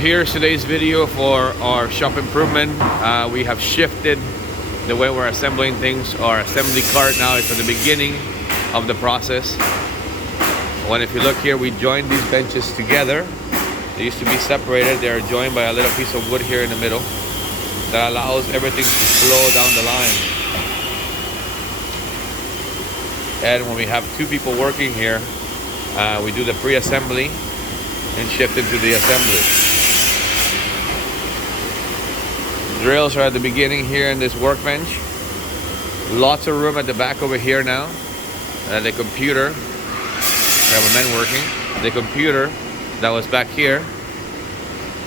Here's today's video for our shop improvement. We have shifted the way we're assembling things. Our assembly cart now is at the beginning of the process. When if you look here, we joined these benches together. They used to be separated. They are joined by a little piece of wood here in the middle that allows everything to flow down the line. And when we have two people working here, we do the pre-assembly and shift into the assembly. Drills are at the beginning here in this workbench. Lots of room at the back over here now. The computer, we have a man working. The computer that was back here,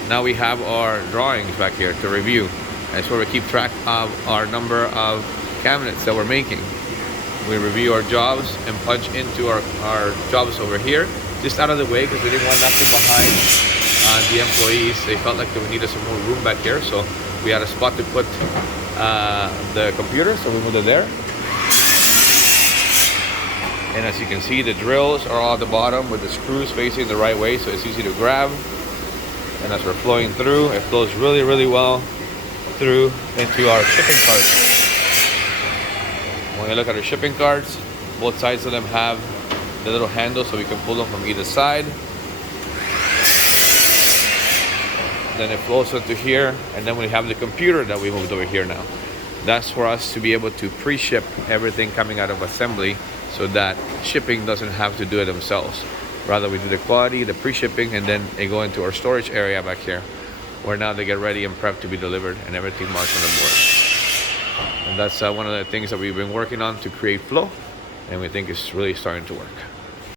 now we have our drawings back here to review. That's where we keep track of our number of cabinets that we're making. We review our jobs and punch into our jobs over here, just out of the way because we didn't want nothing behind the employees. They felt like they needed some more room back here, so we had a spot to put the computer, so we moved it there. And as you can see, the drills are all at the bottom with the screws facing the right way, so it's easy to grab. And as we're flowing through, it flows really, really well through into our shipping carts. When you look at our shipping carts, both sides of them have the little handles so we can pull them from either side. Then it flows into here, and then we have the computer that we moved over here now. That's for us to be able to pre-ship everything coming out of assembly so that shipping doesn't have to do it themselves. Rather, we do the quality, the pre-shipping, and then they go into our storage area back here where now they get ready and prepped to be delivered and everything marked on the board. And that's one of the things that we've been working on to create flow, and we think it's really starting to work.